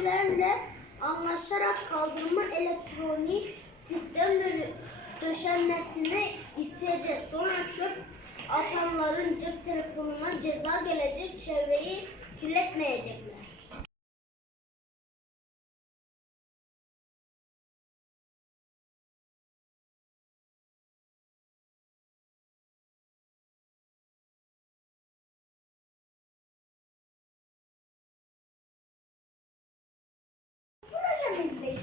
ülkelerle anlaşarak kaldırma elektronik sistemleri döşenmesini isteyeceğiz. Sonra çöp atanların cep telefonuna ceza gelecek, çevreyi kirletmeyecekler.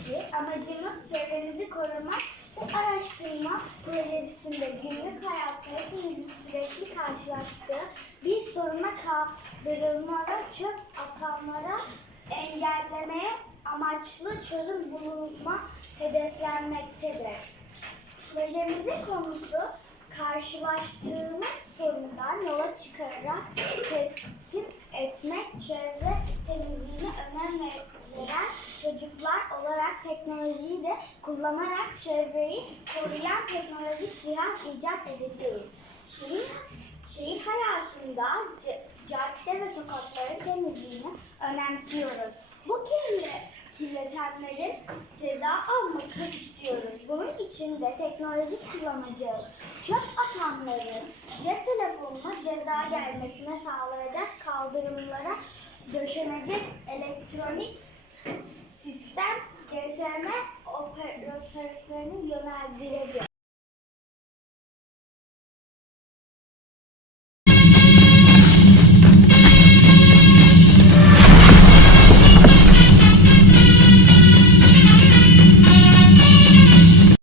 Projemizdeki amacımız çevremizi korumak. Bu araştırma projesinde günlük hayatta hepimizin sürekli karşılaştığı bir soruna kaldırılmalı çöp atanlara engellemeye amaçlı çözüm bulunma hedeflenmektedir. Projemizin konusu karşılaştığımız sorundan yola çıkarak tespit etmek, çevre temizliğine önem veren çocuklar olarak teknolojiyi de kullanarak çevreyi koruyan teknolojik cihaz icat edeceğiz. Şehir, şehir hayatında cadde ve sokakların temizliğini önemsiyoruz. Bu kirli, kirletenlerin ceza almasını istiyoruz. Bunun için de teknoloji kullanacağız. Çöp atanların cep telefonuna ceza gelmesine sağlayacak kaldırımlara döşenecek elektronik sistem GSM operatörlerini yöneltilecek.